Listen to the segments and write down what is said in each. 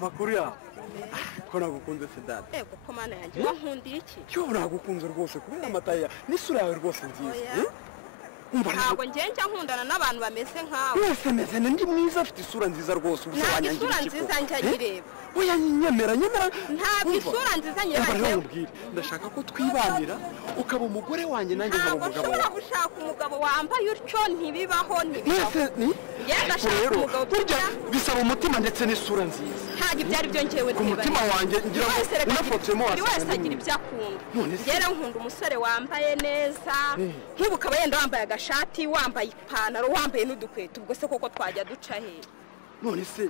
amakuru ya ko nagukunze se dada ego ko mana yanjye wankundiye iki cyo nagukunze rwose kubera amataya n'isura yawe rwose nziza ntabwo njya nkundana n'abantu bameze nkawe wese meze ndi mwiza afite isura nziza rwose ntabwo isura nziza njya nyireba oya nyemera ntabwo isura nziza nyireba ndashaka ko twibanira ukaba umugore wanjye nanjye nkaba umugabo wawe ntabwo gushaka umugabo wambaye utyo ntibibaho rero burya bisaba umutima ndetse n'isura nziza ntabwo ibyo ari byo ngewe ku mutima wanjye ngira ngo unafotsemo buri wese agira ibyo akunda ngera nkunda umusore wambaye neza nk'ubu ukaba yenda wambaye agashati wambaye ipantaro wambaye n'udukweto ubwo se koko twajya duca he none se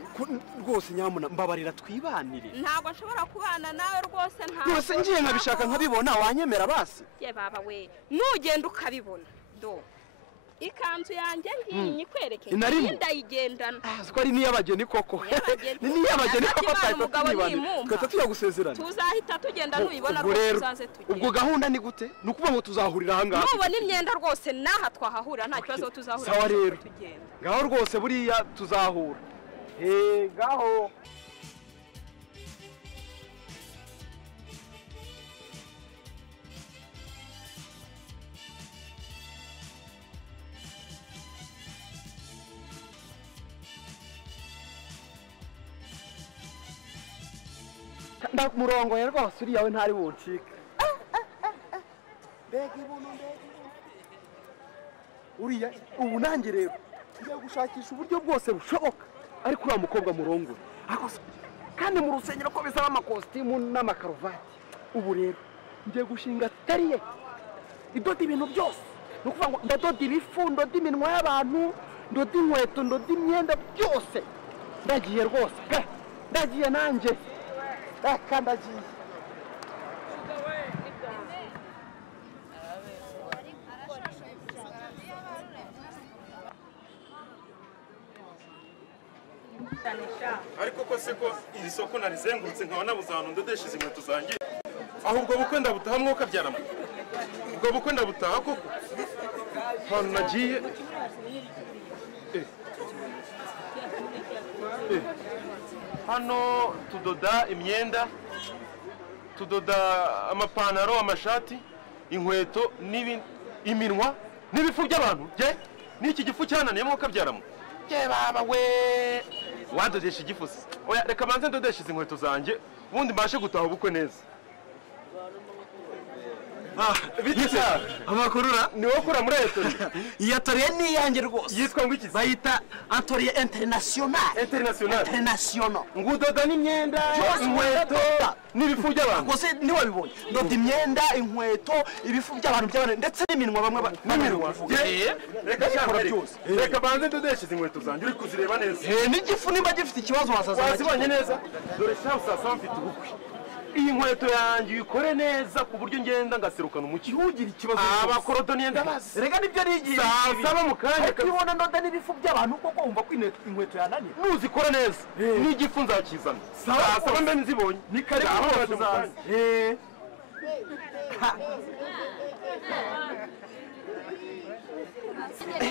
rwose nyamuna mbabarira twibanire ntabwo nshobora kubana nawe rwose ntabwo rwose ngiye nkabishaka nkabibona wanyemera basi ye baba we nugenda ukabibona do ikanzu yanjye ngiyi nyikwereke ndayigendana ko ari niy'abageni koko ni niy'abageni koko twahita tujya gusezerana tuzahita tugenda nubibona rwose tuzaze tugenda ubwo gahunda ni gute ni ukuvuga ngo tuzahurira aha ngaha nubona imyenda rwose n'aha twahahurira nta kibazo tuzahurira sawa rero ngaho rwose buriya tuzahura ngaho ndamurongoye rwose uriya we ntari buncike mbega ibuno uriya ubu nanjye rero ngiye gushakisha uburyo bwose bushoboka ariko uriya mukobwa murongora kandi mu rusengero ko bisaba amakositimu n'amakaruvati ubu rero ngiye gushinga tariye idoda ibintu byose ni ukuvuga ngo ndadoda ibifu ndoda iminwa y'abantu ndoda inkweto ndoda imyenda byose ndagiye rwose pe ndagiye nanjye ndagiye ariko ko se ko iri soko narizengurutse nkaba nabuze ahantu ndodesha izi nkweto zanjye ahubwo bukwe ndabutaha mwuka byarama ubwo bukwe ndabutaha koko ahantu nagiye hano tudoda imyenda tudoda amapantaro amashati inkweto iminwa n'ibifu by'abantu n'iki gifu cyananiye mwuka byarama baba we wadodesha igifusi oya reka manze ndodesha izi nkweto zanjye ubundi mbashe gutaha ubukwe neza bitya amakurura ni wowe ukura muri etori iyi atoriye ni iyanjye rwose yitwa ngo iki bayita atoriye international ngudoda n'imyenda inkweto n'ibifu by'abantu rwose ntiwabibonye ndoda imyenda inkweto ibifu by'abantu ndetse n'iminwa bamwe n'iminwa reka banze ndodesha izi nkweto zanjye uri kuzireba neza n'igifu nimba gifite ikibazo wazibonye neza dore shaho sasa mfite ubukwe iyi nkweto yanjye uyikore neza ku buryo ngenda ngaserukana umucyo ntugire ikibazo abakorodoniye ndabazi rega nibyo nigiye saba mu kanya ariko ubona ndoda n'ibifu by'abantu koko wumva ko inkweto yananiye nuzikora neza n'igifu nzakizana saba mbe nzibonye ni kare tuzaza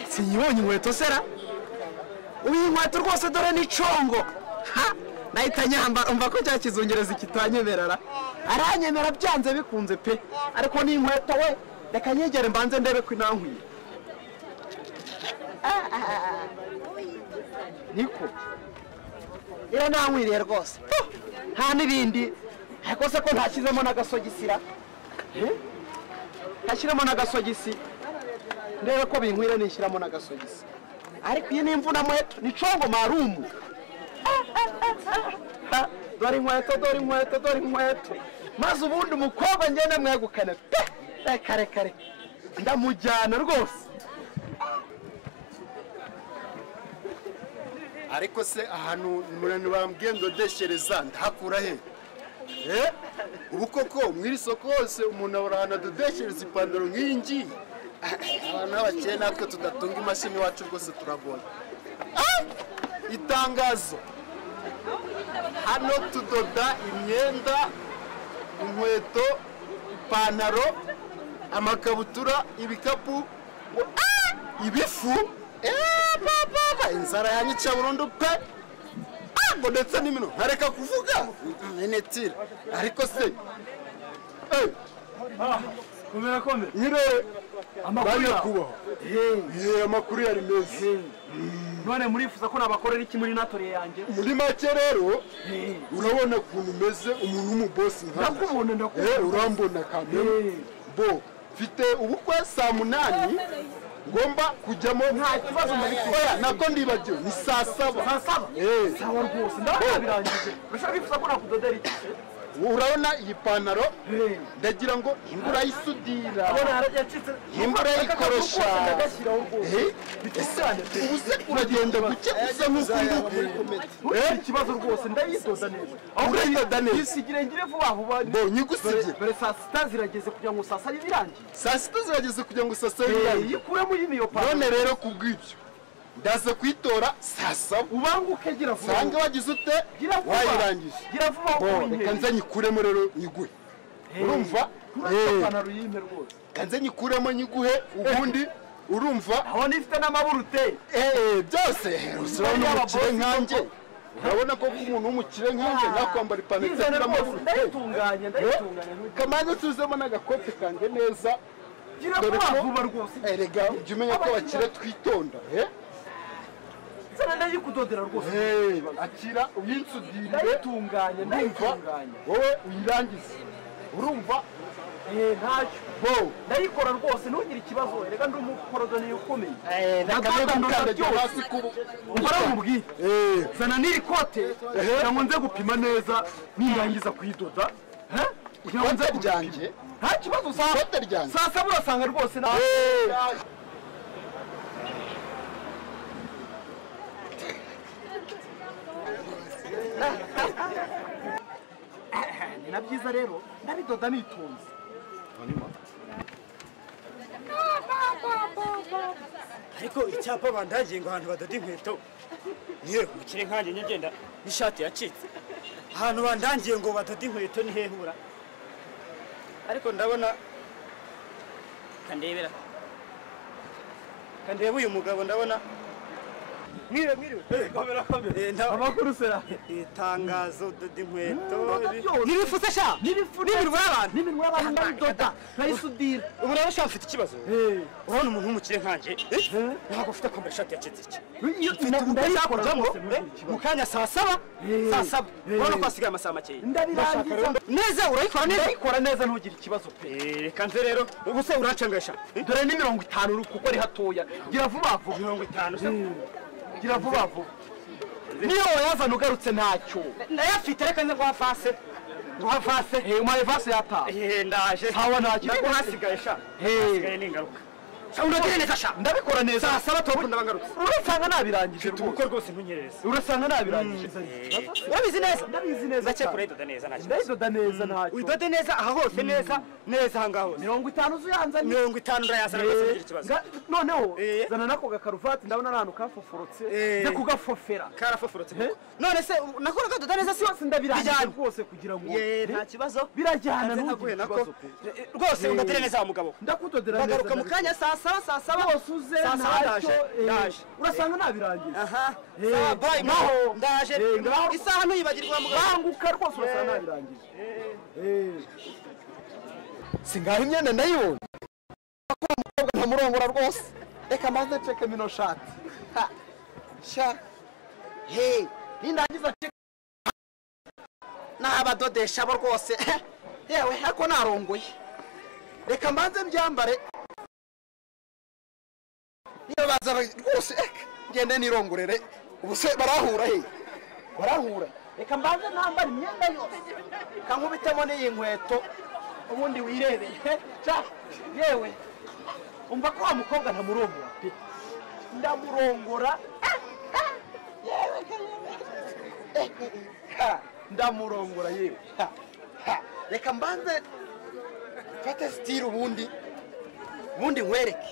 sinyibonye inkweto sera uyu inkweto rwose dore ni congo nahita nyambara umva ko cya kizungereza kitanyemerera aranyemera byanze bikunze pe ariko ni inkweto we reka nyegere mbanze ndebe ko inankwiye niko ira nankwiriye rwose nta n'ibindi ariko se ko ntashyizemo n'agasogisira ntashyiramo n'agasogisi ndebe ko binkwira nishyiramo n'agasogisi ariko iyi ni imvuna mweto ni congo marumu dore inkweto maze ubundi umukobwa ngenda mwegukane reka ndamujyana rwose ariko se ahantu umuntu bambwiye ndodeshereza ndahakura he ubu koko mw'iri soko hose umuntu abura ahantu adodeshereza ipantaro nk'iyi ngiyi abantu b'abakeye natwe tudatunga imashini iwacu rwose turagora itangazo hano tudoda imyenda inkweto ipantaro amakabutura ibikapu ibifu inzara yanyica burundu pe ngo ndetse n'imino ntareka kuvuga inetira ariko se komera komera nyire amakuru amakuru yari meza none murifuza ko nabakorera iki muri natoriye yanjye muri make rero urabona ukuntu umeze umuntu w'umubosi ndakubona urambona kamere bo mfite ubukwe saa 8 ngomba kujyamo nta kibazo oya nako ndibagiwe ni saa 7 sawa rwose ndabirangije urashaka bifuza ko nakudodera iki urabona iyi pantaro ndagira ngo imbura yisudira imbura yikoresha ubuse uragenda guke usa nk'ukunguku ikibazo rwose ndayidoda neza urayidoda neza isigire ngire vuba vuba bo nyigusigire dore saa 6 zirageze kugira ngo saa 7 birangiye saa 6 zirageze kugira ngo saa 7 birangiye yikuremo yimiyo pantaro none rero kubw'ibyo ndaza kwitora saa 7 ubanguke gira vuba sange wagize ute wayirangije gira vuba reka nze nyikuremo rero nyiguhe urumva pantaro yime rwose nze nyikuremo nyiguhe ubundi urumva aho nifite n'amaburute byose urabona umukire nkanjye urabona ko umuntu w'umukire nkanjye nakwambara ipantaro itagira amaburute ndayitunganya kamanze tuzemo n'agakote kanjye neza gira vuba rwose erega jya umenya ko abakire twitonda sana ndayikudodera rwose akira uyinsudire ndayitunganya wowe uyirangize urumva ntacyo bo ndayikora rwose ntugire ikibazo erega ndi umukorodoni ukomeye ndakandagira hasi kubu uramubwira zana n'iri kote kugira ngo nze gupima neza nindangiza kuyidoda ikote ryanjye nta kibazo ikote ryanjye saa 7 urasanga rwose ni na byiza rero ndabidoda nitonze ariko icyapa bandagiye ngo ahantu badoda inkweto nihe umukire nkanjye ngenda n'ishati yacitse ahantu bandangiye ngo badoda inkweto ni hehura ariko ndabona kandebera kandeba uyu mugabo ndabona mwiriwe amakuru sera itangazo doda inkweto nibifuse sha n'iminwa y'abantu ndayidoda ndayisudira ubu rero sha ufite ikibazo urabona umuntu w'umukire nkanjye ntabwo ufite kwambara ishati yacitse iki ndayikora mu kanya saa 7 urabona ko hasigaye amasaha makeya ndabirangiza neza urayikora neza ntugire ikibazo pe reka nze rero ubu se urancangasha dore ni 50 kuko ari hatoya gira vuba vuba 50 gira vuba vuba niyo wayazana ugarutse ntacyo ndayafite reka nze guhafase umaye vase yata ndaje sawa ntacyo nako hasigaye sha hasigaye n'ingaruka uragira neza sha ndabikora neza saa 7 tuba ndabangarutse urasanga nabirangije uko rwose ntunyereze urasanga nabirangije urabizi neza ndabizi neza ndake kuredoda neza ntacyo ndayidoda neza ntacyo uyidode neza aha hose neza aha ngaho 50 uzuyanzanye 50 ndayazana rwose ngira ikibazo noneho zana nako gakaruvati ndabona ahantu kafoforotse nze kugafofera karafoforotse none se nakora kadoda neza si yose ndabirangije rwose kugira ngo nta kibazo birajyana ntugire ikibazo rwose udodere neza umugabo ndakudodera neza bagaruka mu kanya saa 7 bose uze ntacyo urasanga nabirangije aha sawa bye ndaje isaha ntuyibagirwa mugabo banguka rwose urasanga nabirangije singaho imyenda ndayibonye ko umukobwa ntamurongora rwose reka maze ceke mino shati sha nindangiza ceke n'abadodesha bo rwose yewe ariko narongoye reka mbanze mbyambare niyo bazana rwose ngende nirongorere ubu se barahura barahura reka mbanze ntambara imyenda yose kankubitemo n'iyi nkweto ubundi wirebeye yewe umva ko wa mukobwa ntamurongora pe ndamurongora ndamurongora yewe reka mbanze mfate sitire ubundi nkwereke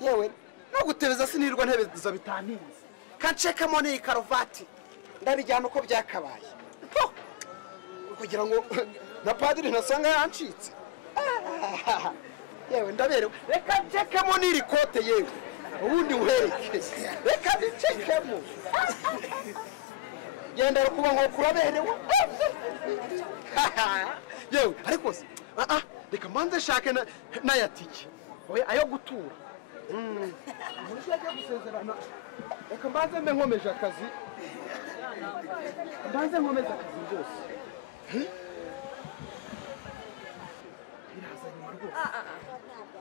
yewe no gutebeza sinirwa ntebeza bitantinze kancekamo n'iyi karuvati ndabijyana uko byakabaye kugira ngo na padiri ntasanga yancitse yewe ndaberewe reka ncekemo n'iri kote yewe ubundi wereke reka nicekemo genda rukuba ngo kuraberewe yewe ariko se reka mbanze shake n'ayatike oya ayo gutura umuntu ajya gusezerana reka mbanze mbe nkomeje akazi rwose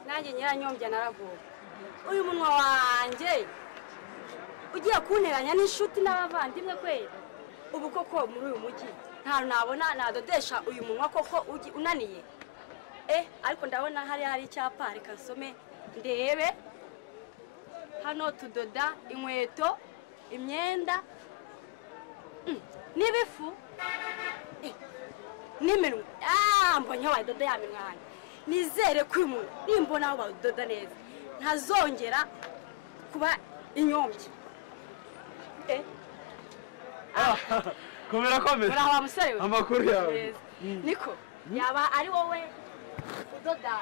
nanjye nyiranyombya naravuga uyu munwa wanjye ugiye kunteranya n'inshuti n'abavandimwe kwera ubu koko muri uyu mujyi nta nabona nadodesha uyu munwa koko unaniye ariko ndabona hari icyapa reka nsome ndebe hano tudoda inkweto imyenda n'ibifu n'iminwa mbonye aho badoda ya minwa yanjye nizere ko uyu muntu nimbona aho badoda neza ntazongera kuba inyombya komera uraho wa musore we amakuru yawe niko yaba ari wowe udoda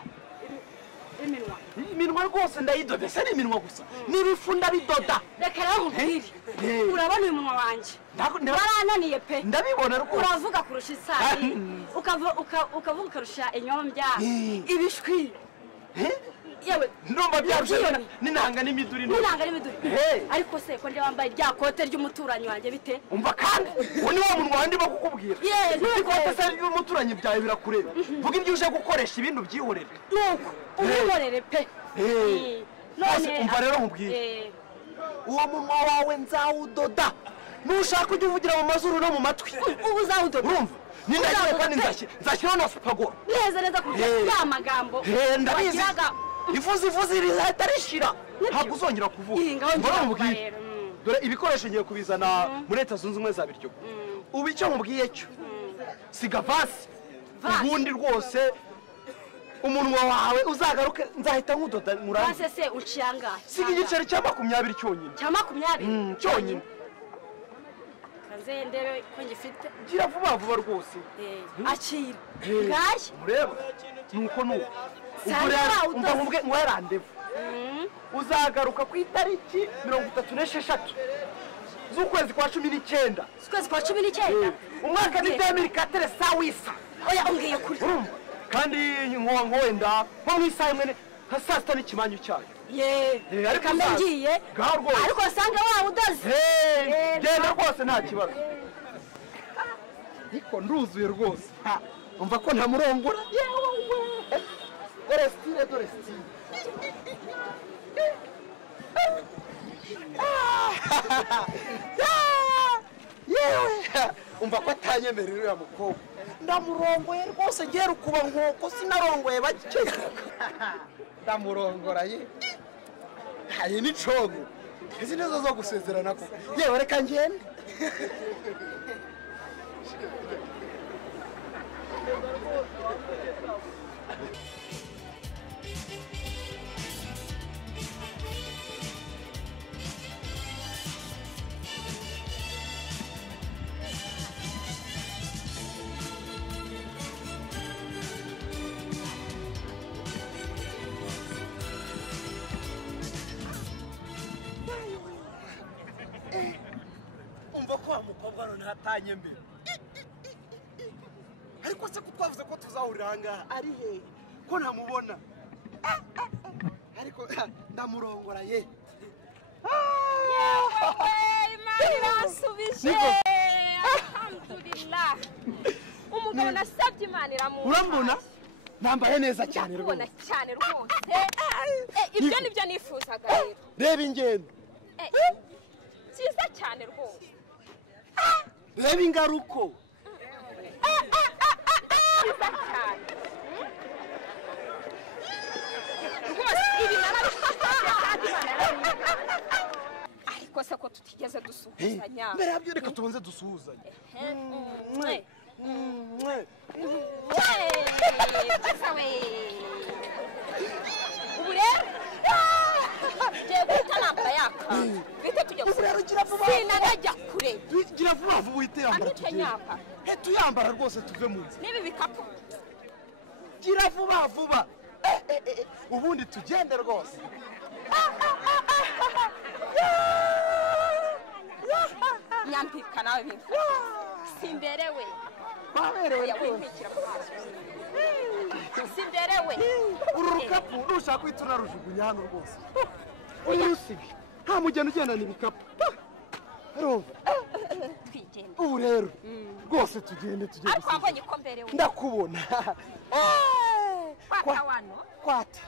iminwa rwose ndayidoda se n'iminwa gusa n'ibifu ndabidoda reka rero nkubwire urabona uyu munwa wanjye warananiye pe ndabibona rwose uravuga kurusha isari ukavuga ukarusha inyombya ibishwi yewe ndumva byarusha n'inanga n'imiduri ariko se ko ndi wambaye rya kote ry'umuturanyi wanjye bite umva kandi uwo ni wa munwa ndimo kukubwira ikote se ry'umuturanyi byawe birakureba vuga ibyo uje gukoresha ibintu byihorere nuko ubihorere pe none umva rero nkubwire uwo munwa wawe nzawudoda nushaka ujya uvugira mu mazuru no mu matwi ubu uzawudoda urumva nindagiye kandi nzashyiraho na supagoro neza kugira ya magambo ndabizi ivuzi rizahita rishira ntabwo uzongera kuvuga mbona mubwire dore ibikoresho ngiye kubizana muri leta zunze ubumwe za biryo ubu icyo mubwiye cyo siga vasi ubundi rwose umunwa wawe uzagaruke nzahita nkudoda murangi vase se uciyanga siga igiceri cya 20 cyonyine cya 20 cyonyine kaze ndebe ko ngifite gira vuba rwose akira ngaye mureba nuko ubwo rero umva nkubwe ngo yarandevu uzagaruka ku itariki 36 z'ukwezi kwa 19 ukwezi kwa 19 umwaka ni 2004 sawisa oya ongeye kuri urumva kandi wenda nko nk'isaha imwe nka saa sita n'ikimanyu cyayo ariko ngiye ariko usanga wawe udoze genda rwose nta kibazo ariko nduzuye rwose umva ko ntamurongora dore stile yewe umva ko atanyemerera uriya mukobwa ndamurongoye rwose ngera ukuba nk'uko sinarongoye bake ndamurongora ye hari n'icongo izi nizo zo gusezerana ko yewe reka ngende umva ko wa mukobwa none hatanye mbere ariko se ko twavuze ko tuzahurira ahangaha ari hehe ko ntamubona ariko ndamurongora ye Imana irasubije alhamdulillah umugabo nasabye Imana iramuha urambona nambaye neza cyane rwose ubona cyane rwose ibyo nibyo nifuzaga rero reba ingendo cyiza cyane rwose reba ingaruko cyiza cyane rwose ibi narabishyize kandi Imana yarabimpa ariko se ko tutigeze dusuhuzanya mbere yabyo reka tubanze dusuhuzanye ubu rero ngiye guhita namba yaka bite tujya sinanajya kure gira vuba vuba uhite yambara tugende tuyambara rwose tuve mu nzu n'ibi bikapu gira vuba vuba ubundi tugende rwose nyambika nawe bimfashe simberewe baberewe yakwinkwikira mu maso simberewe uru rukapu nushaka uhita unarujugunya hano rwose urusibi nta mugeni ugendana ibikapu twigenda ubu rero rwose tugende tujye ariko wabonye ko mberewe ndakubona kwata wano kwata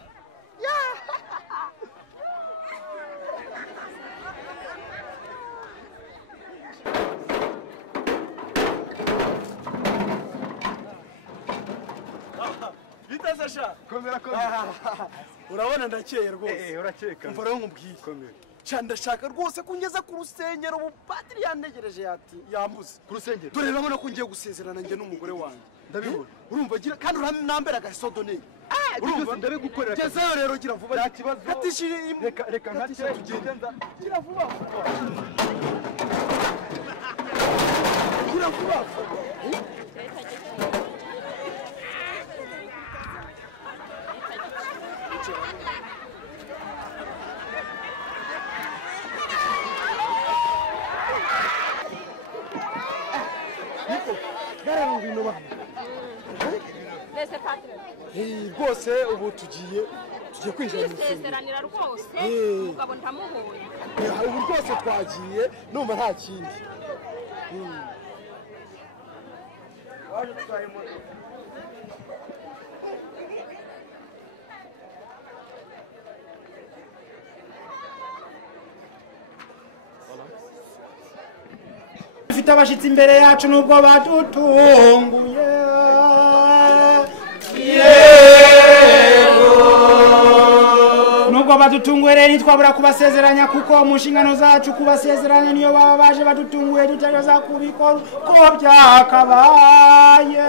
biteze sha komera urabona ndakeye rwose urakeka umva rero nkubwiye komera cyane ndashaka rwose ko ngeza ku rusengero ubu padiri yantegereje yambuze ku rusengero dore urabona ko ngiye gusezerana njye n'umugore wanjye ndabibona urumva gira kandi uranambera agasodoneri urumva ndabigukorera gezeyo rero gira vuba nta kibazo katishije reka nkate tugende gira vuba gira vuba garara ibintu bana mbese padiri rwose ubu tugiye kwinjira mu rusengero twisezeranira rwose umugabo ndamuhoye ubu rwose twagiye numva nta kindi dufite abashyitsi imbere yacu nubwo badutunguye nubwo badutunguye rero ntitwabura kubasezeranya kuko mu nshingano zacu kubasezeranya niyo baba baje badutunguye dutegereza kubikora uko byakabaye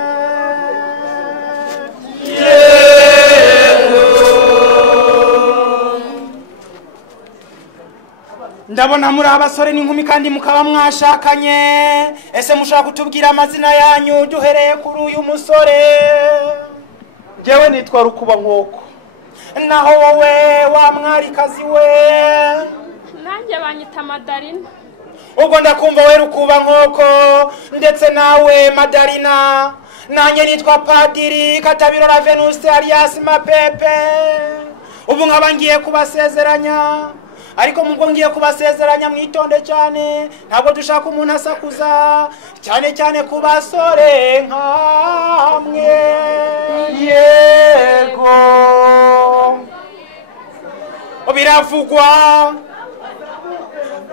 ndabona muri abasore n'inkumi kandi mukaba mwashakanye ese mushaka kutubwira amazina yanyu duhereye kuri uyu musore njyewe nitwa rukuba nkoko naho wowe wa mwarikazi we nanjye banyita Madarina ubwo ndakumva we rukuba nkoko ndetse nawe Madarina nanjye nitwa Padiri Katabirora Venuste alias Mapepe ubu nkaba ngiye kubasezeranya ariko mubwo ngiye kubasezeranya mwitonde cyane ntabwo dushaka umuntu asakuza cyane cyane ku basore nkamwe yego biravugwa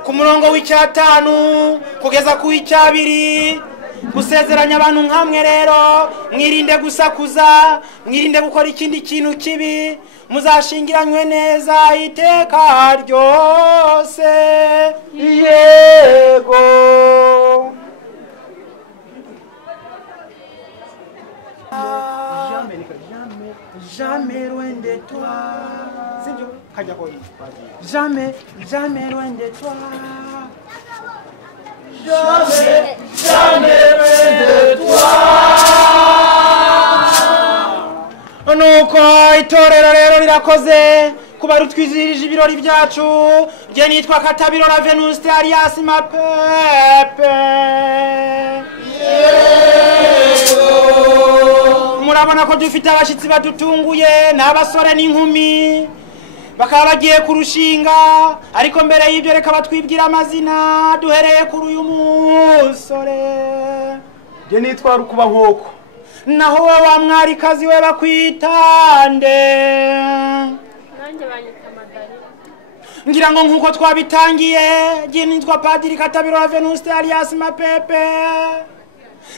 ku murongo w'icyatanu kugeza ku w'icyabiri gusezeranya abantu nkamwe rero mwirinde gusakuza mwirinde gukora ikindi kintu kibi muzashingiranywe neza iteka ryose yego jamais loin de toi sibyo kajya ko jamais loin de toi jamais loin de toi nuko itorero rero rirakoze kuba rutwizirije ibirori byacu je nitwa Katabirora Venuste alias Mapepe murabona ko dufite abashyitsi badutunguye n'abasore n'inkumi bakaba bagiye kurushinga ariko mbere y'ibyo reka batwibwira amazina duhereye kuri uyu musore je nitwa rukuba nkoko naho we wa mwarikazi we bakwitande nanjye banyita Madarina ngira ngo nkuko twabitangiye je nitwa Padiri Katabirora Venuste alias Mapepe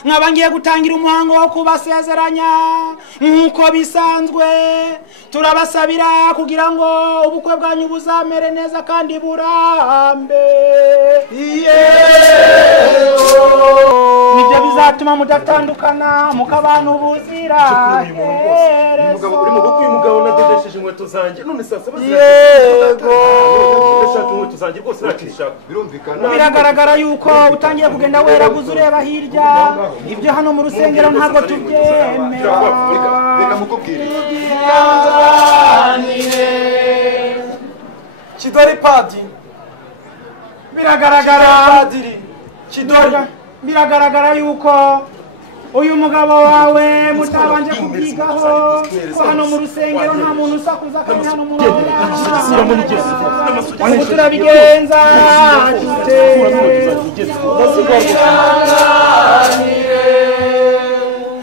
nkaba ngiye gutangira umuhango wo kubasezeranya nkuko bisanzwe turabasabira kugira ngo ubukwe bwanyu buzamere neza kandi burambe nibyo bizatuma mudatandukana mukabana ubuzira umugabo uri mu bukwe uyu mugabo nadedesheje inkweto zanjye none sasa yego ndashaka inkweto zanjye rwose nakishaka birumvikana biragaragara yuko utangiye kugenda weraguza ureba hirya ibyo hano mu rusengero ntabwo tubyemera reka mukubwire Kidori Padiri biragaragara Padiri Kidori, biragaragara yuko uyu mugabo wawe mutabanje kubyigaho ko hano mu rusengero nta muntu usakuza kandi hano mu ubu turabigenza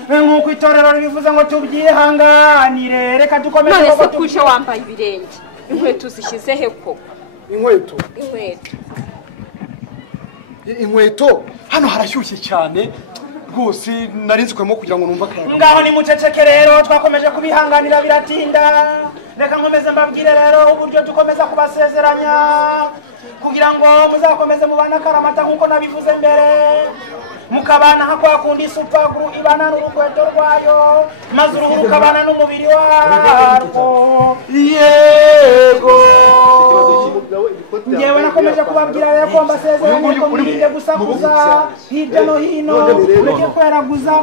nk'uko itorero ribivuze ngo tubyihanganire reka dukomeze. none se kuje wambaye ibirenge inkweto zishyize he ko inkweto hano harashyushye cyane rwose narinzwemo kugira ngo numva akayaga. ngaho ni muceceke rero twakomeje kubihanganira biratinda reka nkomeze mbabwire rero uburyo dukomeza kubasezeranya kugira ngo muzakomeze mubana akaramata nk'uko nabivuze mbere mukabana nka kwa kundi supaguru ibana n'urukweto rwayo maze uruhu rukabana n'umubiri warwo. Yego ngewe nakomeje kubabwira rero ko mbasezeranye ko mwirinde gusakuza hirya no hino mureke kweraguza.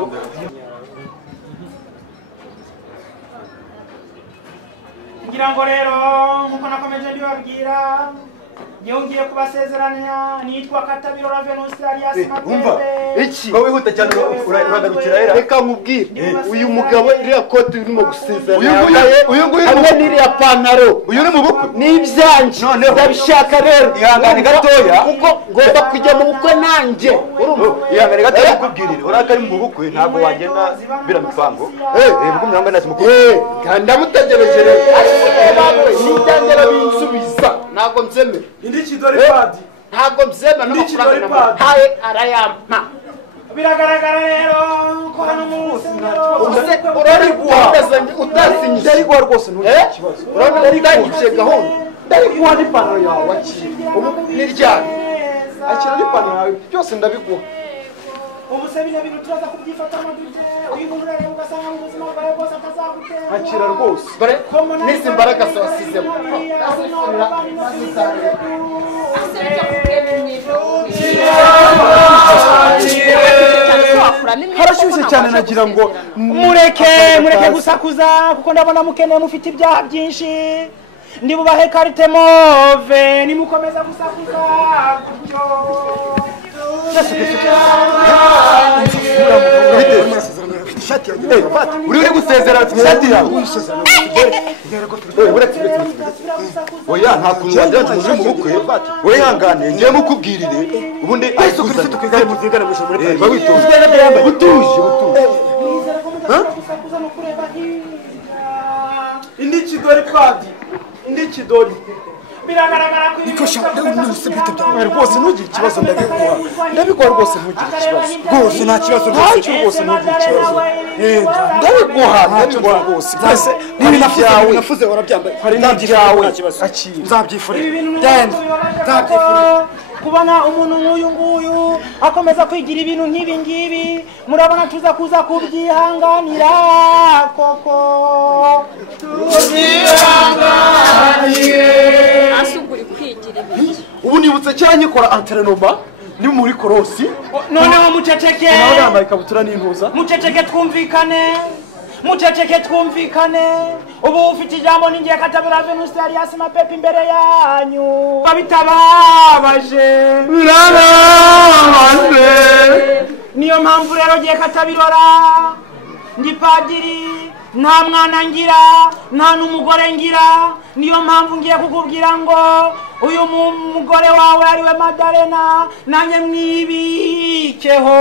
ngira ngo rero nkuko nakomeje mbibabwira yongeye kubasezeranya nitwa Katabirora Venuste alias Mapembe. Iki wowe wihuta cyane uragarukira era reka nkubwire uyu mugabo iriya kote urimo gusezeranya uyu nguyu hamwe n'iriya pantaro uyu ni mu bukwe n'ibyanje ndabishaka rero ihangane gatoya kuko ngomba kujya mu bukwe nanjye ihangane gatoya kubwirire uraka ari mu bukwe ntabwo wagenda bira mipango ubwo mwanga nasi mukuru ndamutegereje rero n'ibyangera binsubiza ntabwo mzeme Indi Kidori padi ntabwo mzema n'amafaranga haye arayampa. Biragaragara rero ko hano mu rusengero urariguha utasinye ariko rwose ntugire ikibazo urabona gahunda ndariguha n'ipantaro yawe akira ubu n'iryane akira n'ipantaro yawe byose ndabiguha. ubu se bino bintu turaza kubyifatamo dute uyu muntu rero ugasanga mu buzima bwawe bwose atazagutera akira rwose bare n'izi mbaraga wasizemo harashyushye cyane nagira ngo mureke gusakuza kuko ndabona mukeneye mufite ibyaha byinshi ndi bubahe karite move nimukomeza gusakuza gutyo. uri gusezerana ishati yawe oya nta kuntu wagira ngo uje mu bukwe wihangane ngiye mukubwirire ubundi ayikuzana butuje indi Kidori padi indi Kidori biragaragara ko niko shaka nose bite byawe rwose ntugire ikibazo ndabiguha rwose ntugire ikibazo rwose nta kibazo rwose ntugire ikibazo ndabiguha rwose mbese niba nafuze nafuze warabyambaye hari n'ibyawe nzabyifurira nzabyifurira kubona umuntu nk'uyu nguyu akomeza kwigira ibintu nk'ibi ngibi murabona tuza kuza kubyihanganira koko tubyihanganire asuguri kwigira ibiki ubu nibutse cyane nyikora antrenoma ni muri korosi noneho muceceke nawe yambaye ikabutura n'impuza muceceke twumvikane ubu ufite ijambo ningiye Katabirora Venuste alias Mapembe imbere yanyu bitababaje niyo mpamvu rero giye Katabirora ndi padiri nta mwana ngira nta n'umugore ngira niyo mpamvu ngiye kukubwira ngo uyu mugore wawe ariwe Madarena nanjye mwibikeho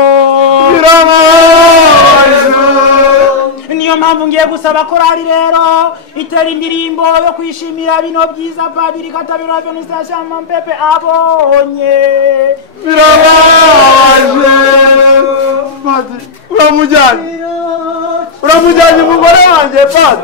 niyo mpamvu ngiye gusaba korali rero itera indirimbo yo kwishimira bino byiza padiri Katabirora Venuste alias Mapembe abonye uramujyanye umugore wanjye padi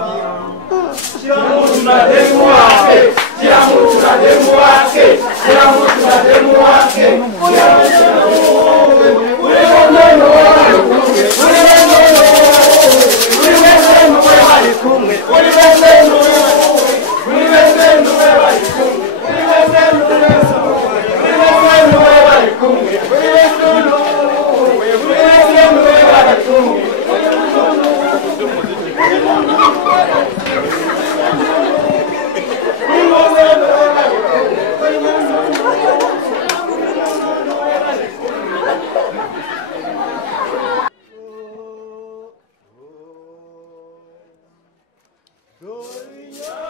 dore